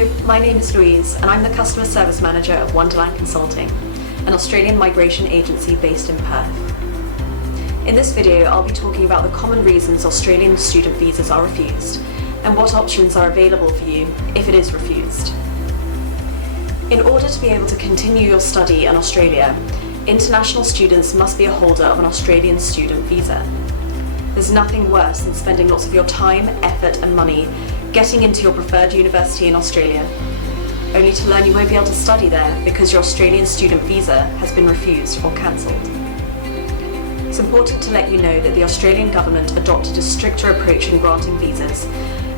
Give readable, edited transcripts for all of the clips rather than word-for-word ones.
Hello, my name is Louise and I'm the Customer Service Manager of ONEderland Consulting, an Australian migration agency based in Perth. In this video, I'll be talking about the common reasons Australian student visas are refused and what options are available for you if it is refused. In order to be able to continue your study in Australia, international students must be a holder of an Australian student visa. There's nothing worse than spending lots of your time, effort and money getting into your preferred university in Australia, only to learn you won't be able to study there because your Australian student visa has been refused or cancelled. It's important to let you know that the Australian government adopted a stricter approach in granting visas,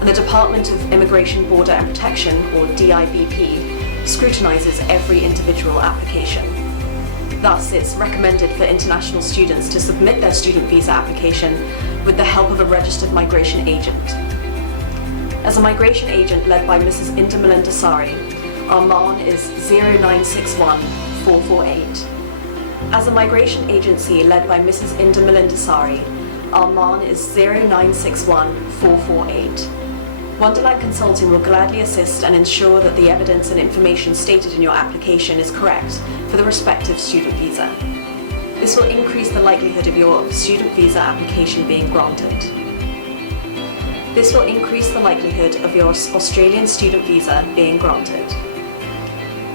and the Department of Immigration, Border and Protection, or DIBP, scrutinises every individual application. Thus, it's recommended for international students to submit their student visa application with the help of a registered migration agent. As a migration agent led by Mrs. Inda Melinda-Sari, our MAN is 0961448. As a migration agency led by Mrs. Inda Melinda-Sari, our MAN is 0961448. ONEderland Consulting will gladly assist and ensure that the evidence and information stated in your application is correct for the respective student visa. This will increase the likelihood of your student visa application being granted. This will increase the likelihood of your Australian student visa being granted.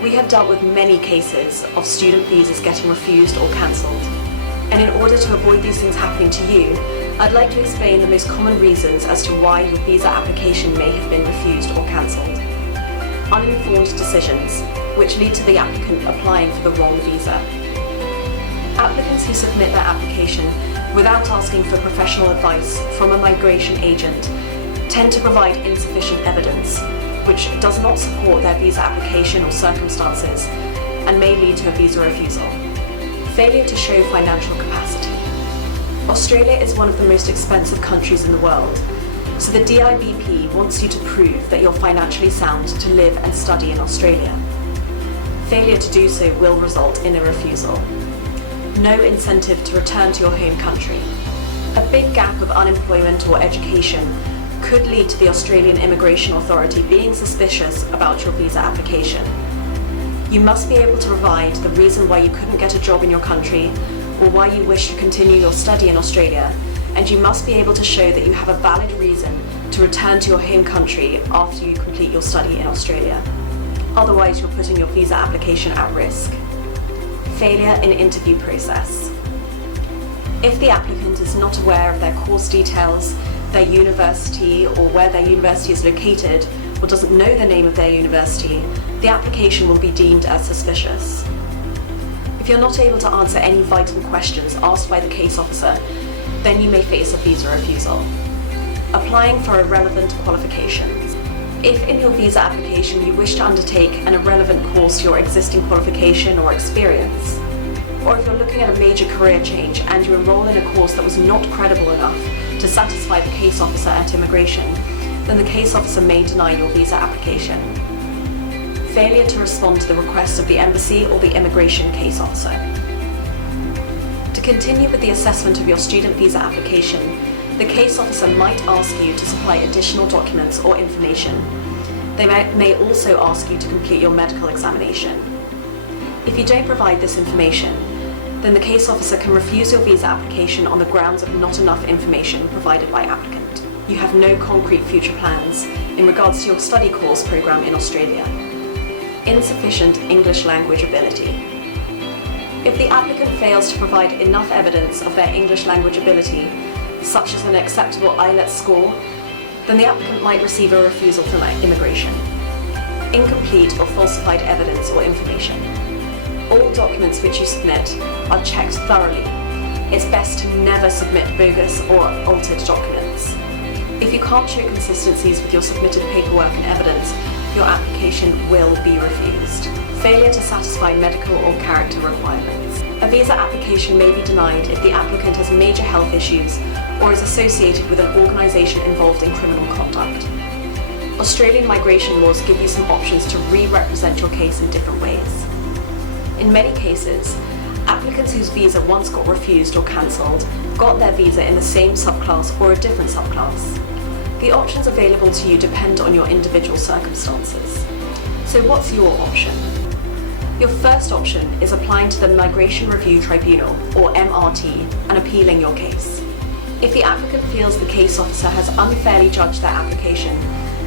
We have dealt with many cases of student visas getting refused or cancelled, and in order to avoid these things happening to you, I'd like to explain the most common reasons as to why your visa application may have been refused or cancelled. Uninformed decisions, which lead to the applicant applying for the wrong visa. Applicants who submit their application without asking for professional advice from a migration agent tend to provide insufficient evidence, which does not support their visa application or circumstances and may lead to a visa refusal. Failure to show financial capacity. Australia is one of the most expensive countries in the world, so the DIBP wants you to prove that you're financially sound to live and study in Australia. Failure to do so will result in a refusal. No incentive to return to your home country. A big gap of unemployment or education could lead to the Australian Immigration Authority being suspicious about your visa application. You must be able to provide the reason why you couldn't get a job in your country or why you wish to continue your study in Australia, and you must be able to show that you have a valid reason to return to your home country after you complete your study in Australia. Otherwise, you're putting your visa application at risk. Failure in interview process. If the applicant is not aware of their course details, their university or where their university is located, or doesn't know the name of their university, the application will be deemed as suspicious. If you're not able to answer any vital questions asked by the case officer, then you may face a visa refusal. Applying for irrelevant qualifications. If in your visa application you wish to undertake an irrelevant course to your existing qualification or experience, or if you're looking at a major career change and you enroll in a course that was not credible enough to satisfy the case officer at immigration, then the case officer may deny your visa application. Failure to respond to the request of the embassy or the immigration case officer. To continue with the assessment of your student visa application, the case officer might ask you to supply additional documents or information. They may also ask you to complete your medical examination. If you don't provide this information, then the case officer can refuse your visa application on the grounds of not enough information provided by applicant. You have no concrete future plans in regards to your study course program in Australia. Insufficient English language ability. If the applicant fails to provide enough evidence of their English language ability, such as an acceptable IELTS score, then the applicant might receive a refusal from immigration. Incomplete or falsified evidence or information. All documents which you submit are checked thoroughly. It's best to never submit bogus or altered documents. If you can't show consistencies with your submitted paperwork and evidence, your application will be refused. Failure to satisfy medical or character requirements. A visa application may be denied if the applicant has major health issues or is associated with an organisation involved in criminal conduct. Australian migration laws give you some options to re-represent your case in different ways. In many cases, applicants whose visa once got refused or cancelled got their visa in the same subclass or a different subclass. The options available to you depend on your individual circumstances. So what's your option? Your first option is applying to the Migration Review Tribunal, or MRT, and appealing your case. If the applicant feels the case officer has unfairly judged their application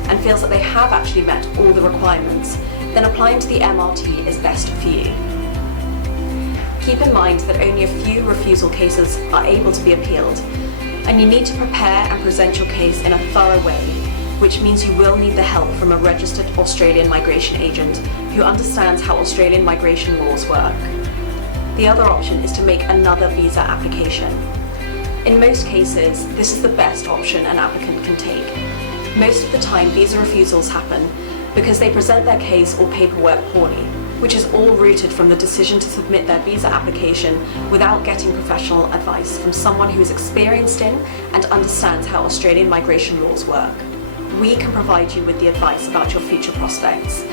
and feels that they have actually met all the requirements, then applying to the MRT is best for you. Keep in mind that only a few refusal cases are able to be appealed, and you need to prepare and present your case in a thorough way, which means you will need the help from a registered Australian migration agent who understands how Australian migration laws work. The other option is to make another visa application. In most cases, this is the best option an applicant can take. Most of the time, visa refusals happen because they present their case or paperwork poorly, which is all rooted from the decision to submit their visa application without getting professional advice from someone who is experienced in and understands how Australian migration laws work. We can provide you with the advice about your future prospects.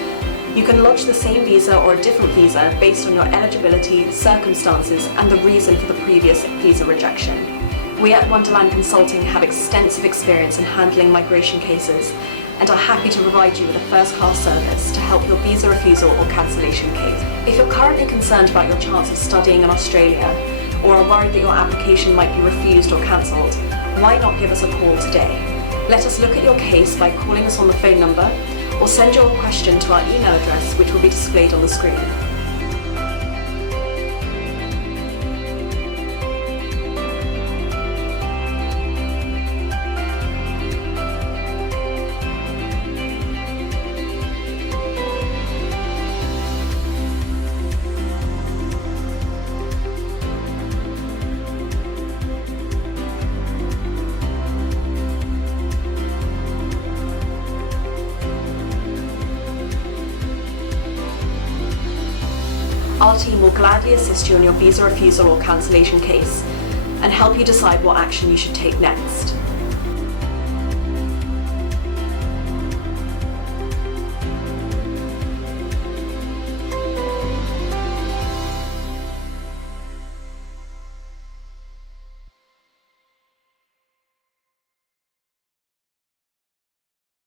You can lodge the same visa or a different visa based on your eligibility, circumstances, and the reason for the previous visa rejection. We at ONEderland Consulting have extensive experience in handling migration cases and are happy to provide you with a first-class service to help your visa refusal or cancellation case. If you're currently concerned about your chance of studying in Australia or are worried that your application might be refused or cancelled, why not give us a call today? Let us look at your case by calling us on the phone number or send your question to our email address, which will be displayed on the screen. Our team will gladly assist you in your visa refusal or cancellation case and help you decide what action you should take next.